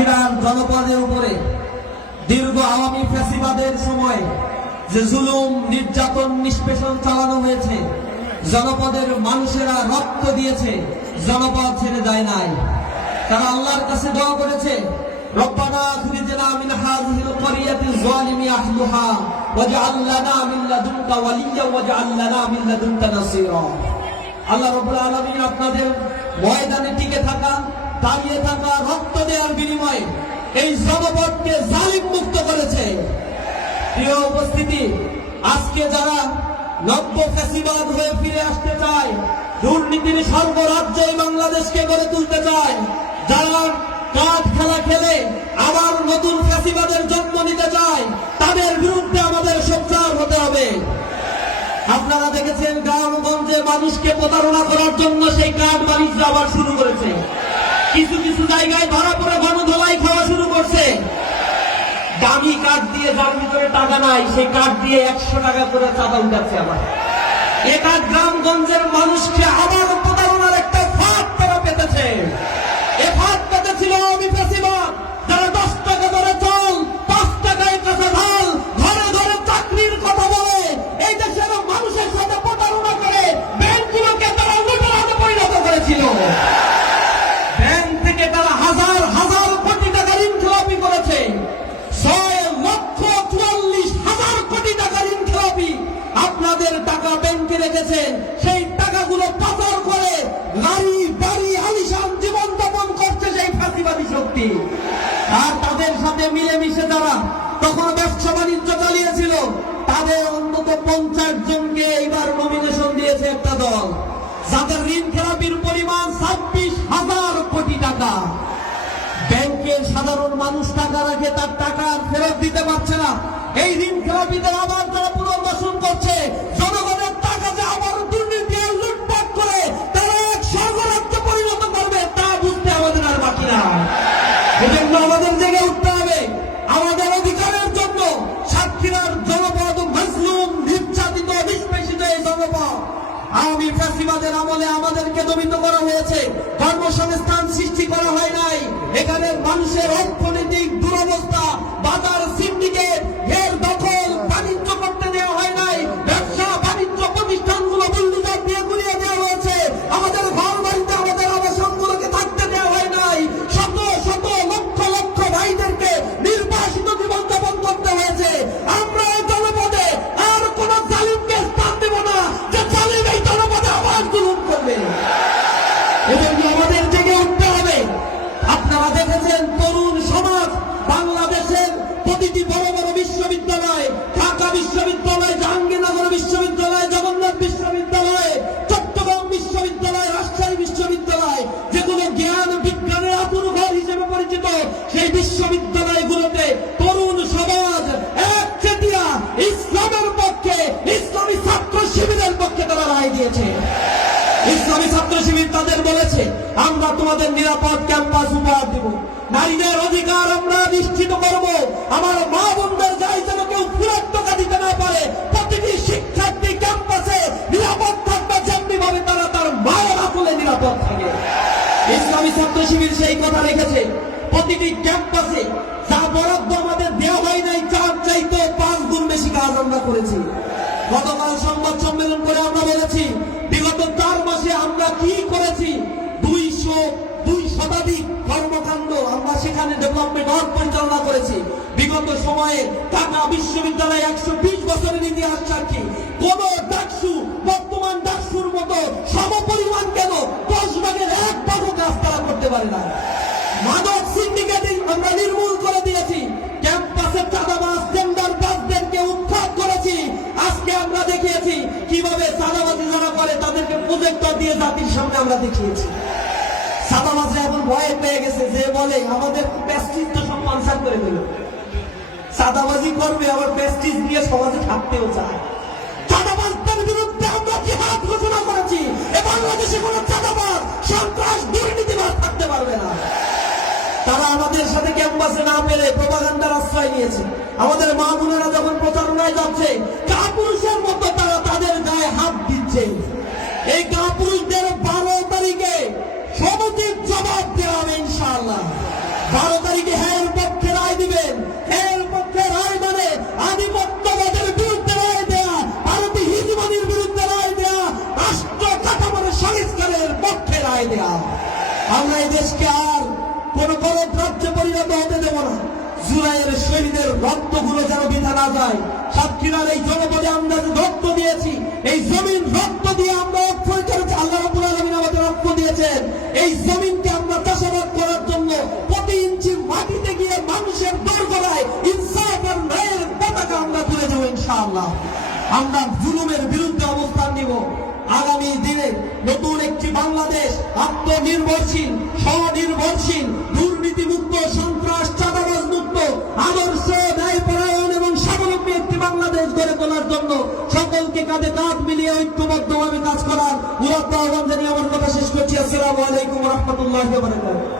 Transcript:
সাতক্ষীরার জনপদের উপরে দীর্ঘ আওয়ামী ফ্যাসিবাদের সময় যে জুলুম নির্যাতন নিষ্পেষণ চালানো হয়েছে, জনপদের মানুষেরা রক্ত দিয়েছে, জনপদ ছেড়ে যায় নাই। তারা আল্লাহর কাছে দোয়া করেছে, রব্বানা আখরিজনা মিন হাযিহিল ক্বরিয়াতি যালিমি আহলুহা ওয়াজআল লানা মিন লাদুনকা ওয়ালিয়্যা ওয়াজআল লানা মিন লাদুনকা নাসীরা। আল্লাহ রাব্বুল আলামিন আপনাদের ময়দানে টিকে থাকা, দাঁড়িয়ে থাকা, রক্ত দেওয়ার বিনিময়ে এই জনপদকে জালিম মুক্ত করেছে। প্রিয় উপস্থিতি, আজকে যারা নব্য ফ্যাসিবাদ হয়ে ফিরে আসতে চায়, দুর্নীতির সর্বরাজ্যে বাংলাদেশকে গড়ে তুলতে চায়, যারা কাঠ খেলা খেলে আবার নতুন ফ্যাসিবাদের জন্ম নিতে চায়, তাদের বিরুদ্ধে আমাদের সোচ্চার হতে হবে। আপনারা দেখেছেন গ্রামগঞ্জে মানুষকে প্রতারণা করার জন্য সেই কাঠ বাণিজ্য আবার শুরু করেছে। কিছু কিছু জায়গায় ধরা পড়ে গণধোলাই খাওয়া শুরু করছে। দামি কাঠ দিয়ে, যার ভিতরে টাকা নাই, সেই কাঠ দিয়ে 100 টাকা করে চাঁদা উঠাচ্ছে। আবার এ কাঠ গ্রামগঞ্জের মানুষকে আবার প্রতারণার একটা ফাঁদ তারা পেতেছে। এ ফাঁদ পেতেছিল আওয়ামী ফ্যাসিবাদ, যারা 10 টাকা ধরে চল, 5 টাকায় কাঁচা ঝাল, ঘরে ঘরে চাকরির কথা বলে এই দেশের মানুষের সাথে প্রতারণা করে ব্যাংকগুলোকে তারা লুটের হাতে পরিণত করেছিল। ব্যাংক থেকে তারা হাজার হাজার কোটি টাকা ঋণ খেলাপি করেছে। 6,44,000 কোটি টাকা ঋণ খেলাপি। আপনাদের টাকা ব্যাংকে রেখেছেন, সেই টাকাগুলো পাচার করে গাড়ি বাড়ি আলিশান জীবন যাপন করছে সেই ফ্যাসিবাদী শক্তি। আর তাদের সাথে মিলেমিশে যারা তখন ব্যবসা বাণিজ্য চালিয়েছিল, তাদের অন্তত 50 জনকে এইবার নমিনেশন দিয়েছে একটা দল, যাদের ঋণ খেলাপির পরিমাণ 26,000 কোটি টাকা। ব্যাংকের সাধারণ মানুষ টাকা রাখে, তার টাকা ফেরত দিতে পারছে না। এই ঋণ খেলাপিদের আবার তারা পুনর্বাসন করছে। জনগণের টাকা যে আবার দুর্নীতি আর লুটপাট করে তারা এক স্বর্গরাজ্যে পরিণত করবে, তা বুঝতে আমাদের আর বাকি না। এজন্য আমাদের জেগে উঠতে হবে আমাদের অধিকারের জন্য। সাতক্ষীরার জনপদ মাজলুম, নির্যাতিত, নিষ্পেষিত এই জনপদ আওয়ামী ফ্যাসিবাদের আমলে আমাদেরকে দমিত করা হয়েছে। কর্মসংস্থান সৃষ্টি করা হয় নাই। এখানে মানুষের অর্থনৈতিক দুরবস্থা, বাজার সিন্ডিকেট এর দখল, বাণিজ্য করতে দেওয়া হয় নাই। ব্যবসা বাণিজ্য প্রতিষ্ঠানগুলো বুলডোজার দিয়ে গুড়িয়ে দেওয়া হয়েছে। আমাদের ঘর বাড়িতে, আমাদের আবাসনগুলোকে থাকতে দেওয়া হয় নাই। শত শত লক্ষ লক্ষ ভাইদেরকে নির্বাসিত জীবনযাপন করতে হয়েছে। আমরা এই জনপদে আর কোন জালিমকে স্থান দেব না যে জালিম এই জনপদে আবার জুলুম করবে। এজন্য আমাদের জেগে উঠতে হবে। আপনারা দেখেছেন তরুণ সমাজ বাংলাদেশের প্রতিটি বড় বড় বিশ্ববিদ্যালয়, ঢাকা বিশ্ববিদ্যালয়, জাহাঙ্গীরনগর বিশ্ববিদ্যালয়, জগন্নাথ বিশ্ববিদ্যালয়, চট্টগ্রাম বিশ্ববিদ্যালয়, রাজশাহী বিশ্ববিদ্যালয়, যেগুলো জ্ঞান বিজ্ঞানের আতুরঘর হিসেবে পরিচিত, সেই বিশ্ববিদ্যালয়গুলোতে তরুণ সমাজ একচেটিয়া ইসলামের পক্ষে, ইসলামী ছাত্র শিবিরের পক্ষে তারা রায় দিয়েছে। ইসলামী ছাত্র শিবির তাদের বলেছে, আমরা তোমাদের নিরাপদ ক্যাম্পাস উপহার দেব, নারীদের অধিকার আমরা নিশ্চিত করব, আমার মা বোনদের যাই যেন কেউ ফেরত টাকা দিতে না পারে, প্রতিটি শিক্ষার্থী ক্যাম্পাসে নিরাপদ থাকবে, যেমনি ভাবে তারা তার মায়ের আঁচলে নিরাপদ থাকে। ইসলামী ছাত্র শিবির সেই কথা রেখেছে। প্রতিটি ক্যাম্পাসে যা বরাদ্দ আমাদের দেওয়া হয় নাই, চার চাইতে 5 গুণ বেশি কাজ আমরা করেছি। গতকাল সংবাদ সম্মেলন করে আমরা বলেছি, বিগত 4 মাসে আমরা কি করেছি। 202 শতাধিক কর্মকাণ্ড আমরা সেখানে ডেভেলপমেন্ট ওয়ার্ক পরিচালনা করেছি। বিগত সময়ে ঢাকা বিশ্ববিদ্যালয় 120 বছরের ইতিহাস সাক্ষী। কোন ডাকসু বর্তমান ডাকসুর মতো সমপরিমাণ কেন 10 ভাগের 1 ভাগও কাজ তারা করতে পারে না। মাদক সিন্ডিকেট আমরা নির্মূল করে দিয়েছি। ক্যাম্পাসের চাঁদাবাজ, টেন্ডার বাজদেরকে উৎখাত করেছি। আজকে আমরা দেখিয়েছি কিভাবে চাঁদাবাজি যারা করে তাদেরকে প্রজেক্টর দিয়ে জাতির সামনে আমরা দেখিয়েছি। চাঁদাবাজরা এখন ভয় পেয়ে গেছে, যে বলে আমাদের প্রেস্টিজ তো সব পানসার করে দিল। চাঁদাবাজি করবে, আবার প্রেস্টিজ দিয়ে সমাজে থাকতেও চায়। চাঁদাবাজদের বিরুদ্ধে আমরা জিহাদ ঘোষণা করেছি। এ বাংলাদেশে কোন চাঁদাবাজ, সন্ত্রাস, দুর্নীতিবাজ থাকতে পারবে না। তারা আমাদের সাথে ক্যাম্পাসে না পেরে প্রোপাগান্ডার আশ্রয় নিয়েছে। আমাদের মা বোনেরা যখন প্রচারণায় যাচ্ছে, কাপুরুষের মতো তারা তাদের গায়ে হাত দিচ্ছে। এই কাপুরুষদের 12 তারিখে সমুচিত জবাব দেওয়া হবে ইনশাআল্লাহ। 12 তারিখে আমরা এই দেশকে আর কোন গলদ রাজ্যে পরিণত হতে দেব না। জুলাইয়ের শহীদের রক্তগুলো যেন বৃথা না যায়। সাতক্ষীরার এই জনপদে আমরা যে রক্ত দিয়েছি, এই জমিন রক্ত দিয়ে আমরা অক্ষয় করেছি। আল্লাহ রাব্বুল আলামিন আমাদের রক্ত দিয়েছেন। এই জমিনকে আমরা চাষাবাদ করার জন্য প্রতি ইঞ্চি মাটিতে গিয়ে মানুষের দোরগোড়ায় ইনসাফ আর ন্যায়ের পতাকা আমরা তুলে দেব ইনশাআল্লাহ। আমরা জুলুমের বিরুদ্ধে অবস্থান নিব। আগামী দিনে নতুন একটি বাংলাদেশ, আত্মনির্ভরশীল, স্বনির্ভরশীল, দুর্নীতিমুক্ত, সন্ত্রাস চাঁদাবাজ মুক্ত, আদর্শ, ন্যায়পরায়ণ এবং স্বাবলম্বী একটি বাংলাদেশ গড়ে তোলার জন্য সকলকে কাঁধে কাঁধ মিলিয়ে ঐক্যবদ্ধভাবে কাজ করার উদাত্ত আহ্বান জানিয়ে আমার কথা শেষ করছি। আসসালামু আলাইকুম ওয়া রাহমাতুল্লাহি ওয়া বারাকাতুহু।